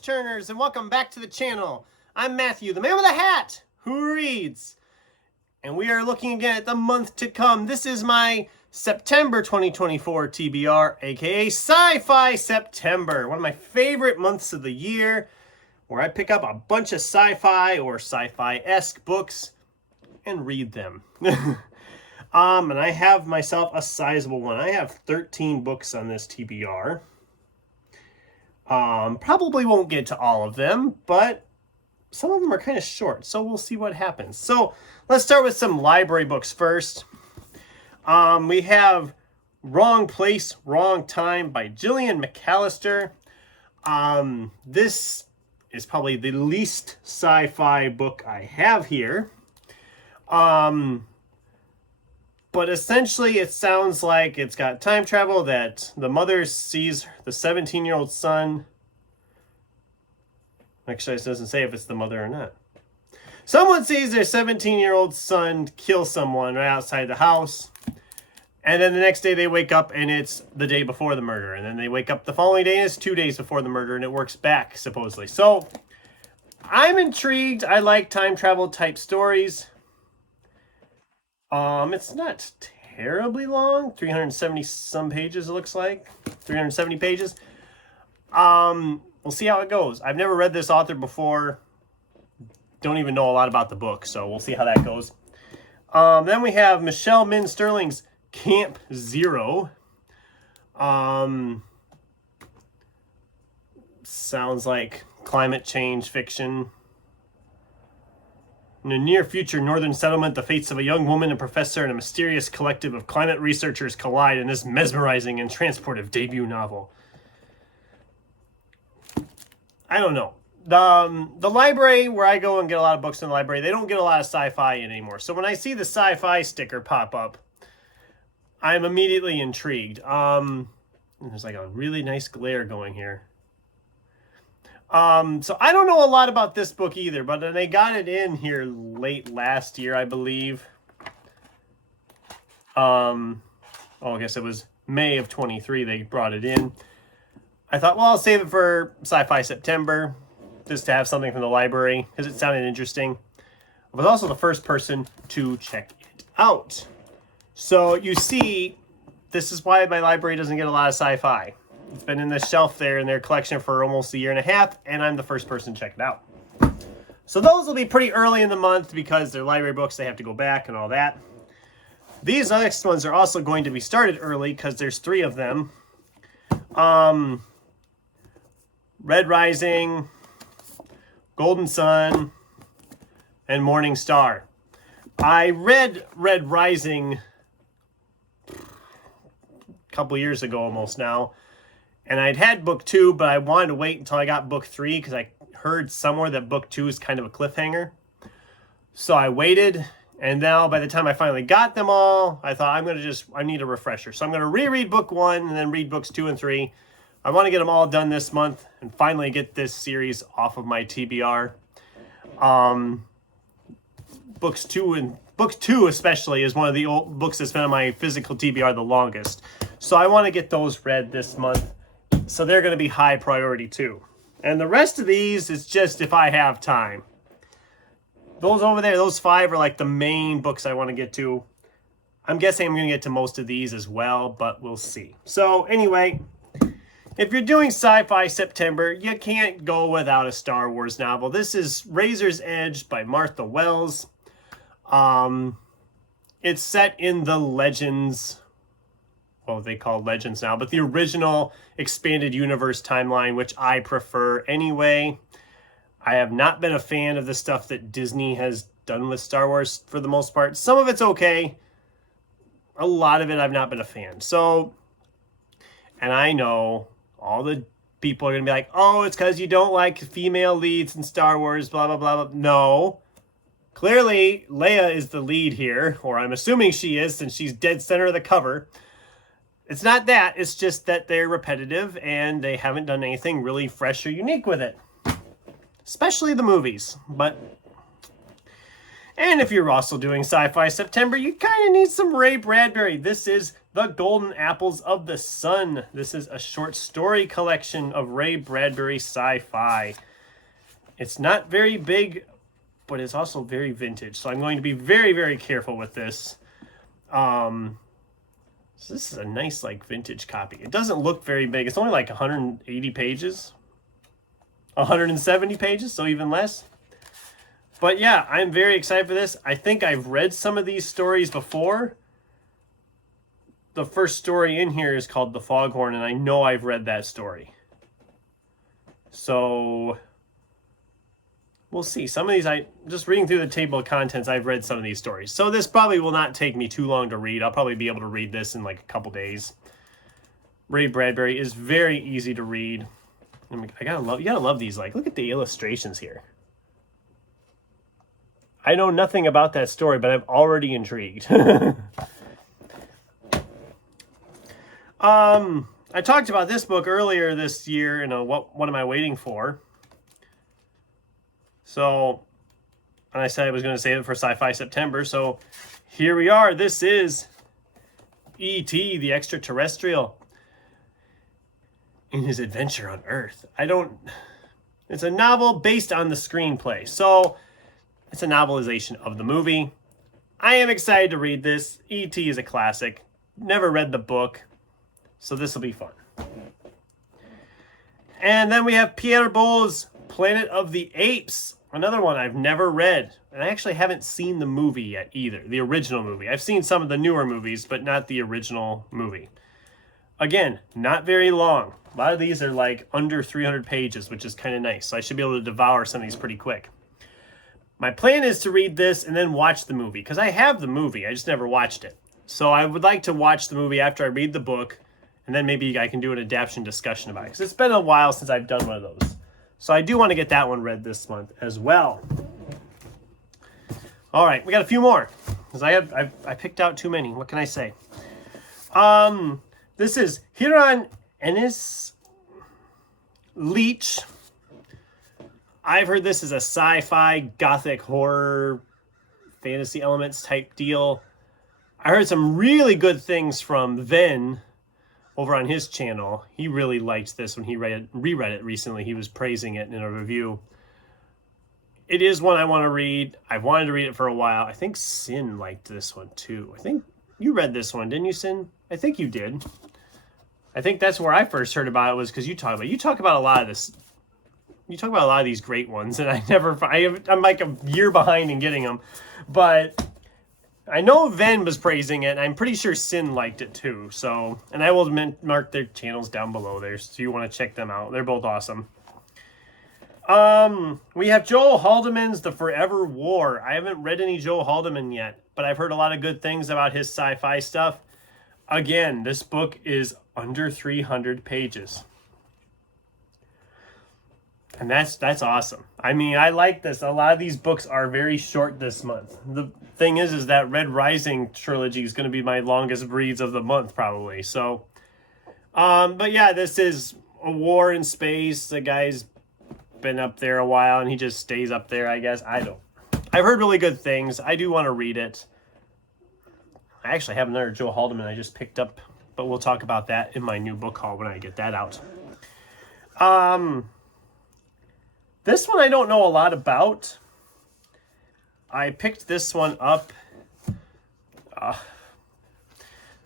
page-turners, and welcome back to the channel. I'm Matthew, the man with a hat, who reads. And we are looking again at the month to come. This is my September 2024 TBR, aka Sci-Fi September. One of my favorite months of the year, where I pick up a bunch of sci-fi or sci-fi-esque books and read them. And I have myself a sizable one. I have 13 books on this TBR. Probably won't get to all of them, but some of them are kind of short, so we'll see what happens. So let's start with some library books first. We have Wrong Place, Wrong Time by Gillian McAllister. This is probably the least sci-fi book I have here. But essentially it sounds like it's got time travel, that the mother sees the 17-year-old son. Actually, it doesn't say if it's the mother or not. Someone sees their 17-year-old son kill someone right outside the house. And then the next day they wake up and it's the day before the murder. And then they wake up the following day and it's 2 days before the murder, and it works back, supposedly. So I'm intrigued. I like time travel type stories. It's not terribly long, 370 some pages it looks like, 370 pages. We'll see how it goes. I've never read this author before, don't even know a lot about the book, so we'll see how that goes. Then we have Michelle Min Sterling's Camp Zero. Sounds like climate change fiction. In the near future northern settlement, the fates of a young woman, a professor, and a mysterious collective of climate researchers collide in this mesmerizing and transportive debut novel. I don't know. The library where I go and get a lot of books in the library, they don't get a lot of sci-fi in anymore. So when I see the sci-fi sticker pop up, I'm immediately intrigued. There's like a really nice glare going here. So I don't know a lot about this book either, but they got it in here late last year, I believe. I guess it was May of 23 they brought it in. I thought, well, I'll save it for Sci-Fi September, just to have something from the library, because it sounded interesting. I was also the first person to check it out. So you see, this is why my library doesn't get a lot of sci-fi. It's been in the shelf there in their collection for almost a year and a half, and I'm the first person to check it out. So those will be pretty early in the month because they're library books. They have to go back and all that. These next ones are also going to be started early because there's 3 of them. Red Rising, Golden Sun, and Morning Star. I read Red Rising a couple years ago almost now. And I'd had book 2, but I wanted to wait until I got book 3 because I heard somewhere that book 2 is kind of a cliffhanger. So I waited, and now by the time I finally got them all, I thought I need a refresher. So I'm going to reread book 1 and then read books 2 and 3. I want to get them all done this month and finally get this series off of my TBR. Book 2 especially is one of the old books that's been on my physical TBR the longest. So I want to get those read this month. So they're going to be high priority too. And the rest of these is just if I have time. Those over there, those 5 are like the main books I want to get to. I'm guessing I'm going to get to most of these as well, but we'll see. So anyway, if you're doing Sci-Fi September, you can't go without a Star Wars novel. This is Razor's Edge by Martha Wells. It's set in the Legends, well, they call Legends now, but the original expanded universe timeline, which I prefer anyway. I have not been a fan of the stuff that Disney has done with Star Wars for the most part. Some of it's okay. A lot of it I've not been a fan. So, and I know all the people are going to be like, oh, it's because you don't like female leads in Star Wars, blah, blah, blah, blah. No. Clearly, Leia is the lead here, or I'm assuming she is since she's dead center of the cover. It's not that. It's just that they're repetitive and they haven't done anything really fresh or unique with it. Especially the movies. But And if you're also doing Sci-Fi September, you kind of need some Ray Bradbury. This is The Golden Apples of the Sun. This is a short story collection of Ray Bradbury sci-fi. It's not very big, but it's also very vintage. So I'm going to be very, very careful with this. So this is a nice, like, vintage copy. It doesn't look very big. It's only like 180 pages. 170 pages, so even less. But yeah, I'm very excited for this. I think I've read some of these stories before. The first story in here is called The Foghorn, and I know I've read that story. So we'll see. Some of these, just reading through the table of contents, I've read some of these stories. So this probably will not take me too long to read. I'll probably be able to read this in like a couple days. Ray Bradbury is very easy to read. You gotta love these. Like, look at the illustrations here. I know nothing about that story, but I'm already intrigued. I talked about this book earlier this year, what am I waiting for? So, and I said I was going to save it for Sci-Fi September, so here we are. This is E.T. the Extraterrestrial in his adventure on Earth. It's a novel based on the screenplay, so it's a novelization of the movie. I am excited to read this. E.T. is a classic. Never read the book, so this will be fun. And then we have Pierre Boulle's Planet of the Apes. Another one I've never read. And I actually haven't seen the movie yet either. The original movie. I've seen some of the newer movies, but not the original movie. Again, not very long. A lot of these are like under 300 pages, which is kind of nice. So I should be able to devour some of these pretty quick. My plan is to read this and then watch the movie. Because I have the movie. I just never watched it. So I would like to watch the movie after I read the book. And then maybe I can do an adaptation discussion about it. Because it's been a while since I've done one of those. So I do want to get that one read this month as well. All right, we got a few more. Because I picked out too many. What can I say? This is Andis Leech. I've heard this is a sci-fi, gothic, horror, fantasy elements type deal. I heard some really good things from Ven over on his channel. He really liked this when he reread it recently. He was praising it in a review. It is one I want to read. I've wanted to read it for a while. I think Sin liked this one too. I think you read this one, didn't you, Sin? I think you did. I think that's where I first heard about it, was because you talk about a lot of this. You talk about a lot of these great ones, and I'm like a year behind in getting them. But I know Ven was praising it, and I'm pretty sure Sin liked it too. So, and I will mark their channels down below there, so you want to check them out. They're both awesome. We have Joel Haldeman's The Forever War. I haven't read any Joel Haldeman yet, but I've heard a lot of good things about his sci-fi stuff. Again, this book is under 300 pages. And that's awesome. I mean, I like this. A lot of these books are very short this month. The thing is that Red Rising trilogy is going to be my longest reads of the month, probably. So, but yeah, this is a war in space. The guy's been up there a while, and he just stays up there, I guess. I've heard really good things. I do want to read it. I actually have another Joe Haldeman I just picked up, but we'll talk about that in my new book haul when I get that out. This one I don't know a lot about. I picked this one up.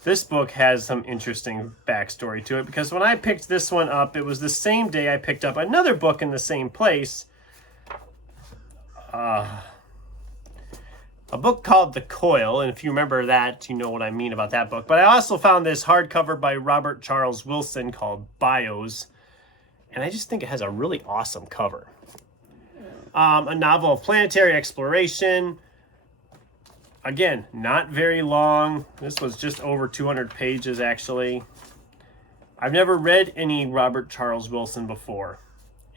This book has some interesting backstory to it, because when I picked this one up, it was the same day I picked up another book in the same place. A book called The Coil, and if you remember that, you know what I mean about that book. But I also found this hardcover by Robert Charles Wilson called Bios, and I just think it has a really awesome cover. A novel of planetary exploration. Again, not very long. This was just over 200 pages, actually. I've never read any Robert Charles Wilson before,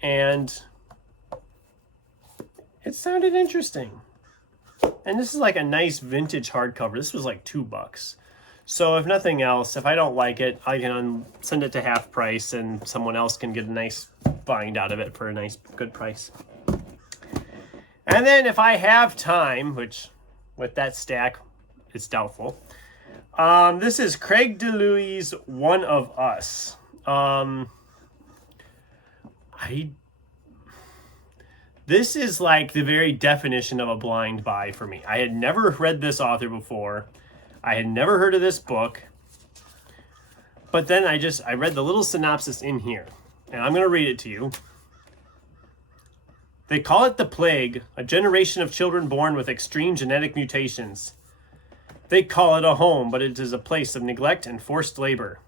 and it sounded interesting. And this is like a nice vintage hardcover. This was like $2. So if nothing else, if I don't like it, I can send it to half price, and someone else can get a nice bind out of it for a nice, good price. And then if I have time, which with that stack, it's doubtful. This is Craig DeLuey's One of Us. This is like the very definition of a blind buy for me. I had never read this author before. I had never heard of this book. But then I read the little synopsis in here, and I'm going to read it to you. They call it the plague, a generation of children born with extreme genetic mutations. They call it a home, but it is a place of neglect and forced labor.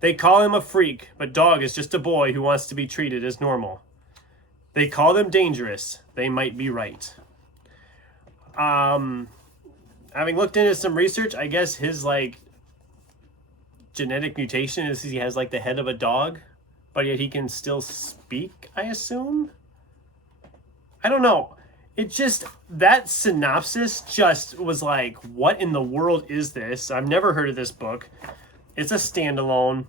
They call him a freak, but Dog is just a boy who wants to be treated as normal. They call them dangerous. They might be right. Having looked into some research, I guess his genetic mutation is he has the head of a dog, but yet he can still speak, I assume. I don't know. It just, that synopsis just was like, what in the world is this? I've never heard of this book. It's a standalone.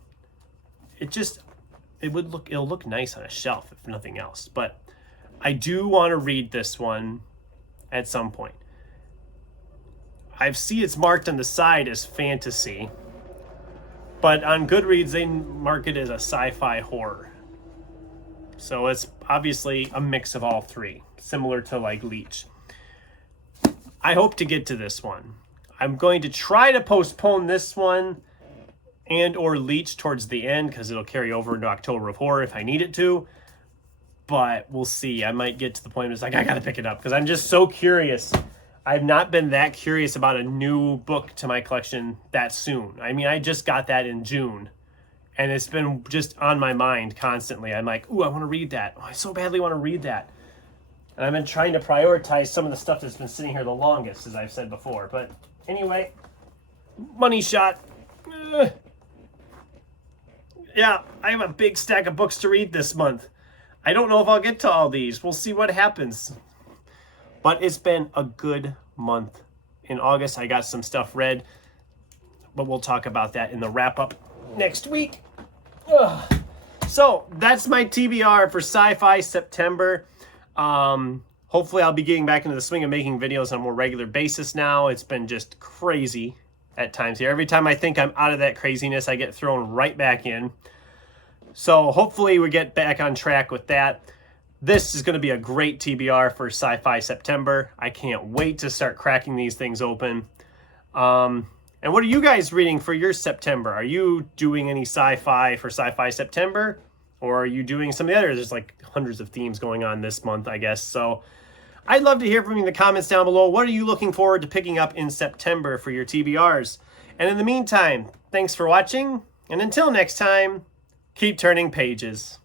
It'll look nice on a shelf if nothing else. But I do want to read this one at some point. I see it's marked on the side as fantasy, but on Goodreads they mark it as a sci-fi horror. So it's obviously a mix of all three, similar to Leech. I hope to get to this one. I'm going to try to postpone this one and or Leech towards the end because it'll carry over into October of Horror if I need it to. But we'll see. I might get to the point where it's I got to pick it up because I'm just so curious. I've not been that curious about a new book to my collection that soon. I mean, I just got that in June. And it's been just on my mind constantly. I'm like, ooh, I want to read that. Oh, I so badly want to read that. And I've been trying to prioritize some of the stuff that's been sitting here the longest, as I've said before. But anyway, money shot. Yeah, I have a big stack of books to read this month. I don't know if I'll get to all these. We'll see what happens. But it's been a good month. In August, I got some stuff read. But we'll talk about that in the wrap-up next week. So that's my TBR for Sci-Fi September. Hopefully I'll be getting back into the swing of making videos on a more regular basis now. It's been just crazy at times here. Every time I think I'm out of that craziness, I get thrown right back in. So hopefully we get back on track with that. This is going to be a great TBR for Sci-Fi September. I can't wait to start cracking these things open. And what are you guys reading for your September? Are you doing any sci-fi for Sci-Fi September? Or are you doing some of the others? There's hundreds of themes going on this month, I guess. So I'd love to hear from you in the comments down below. What are you looking forward to picking up in September for your TBRs? And in the meantime, thanks for watching. And until next time, keep turning pages.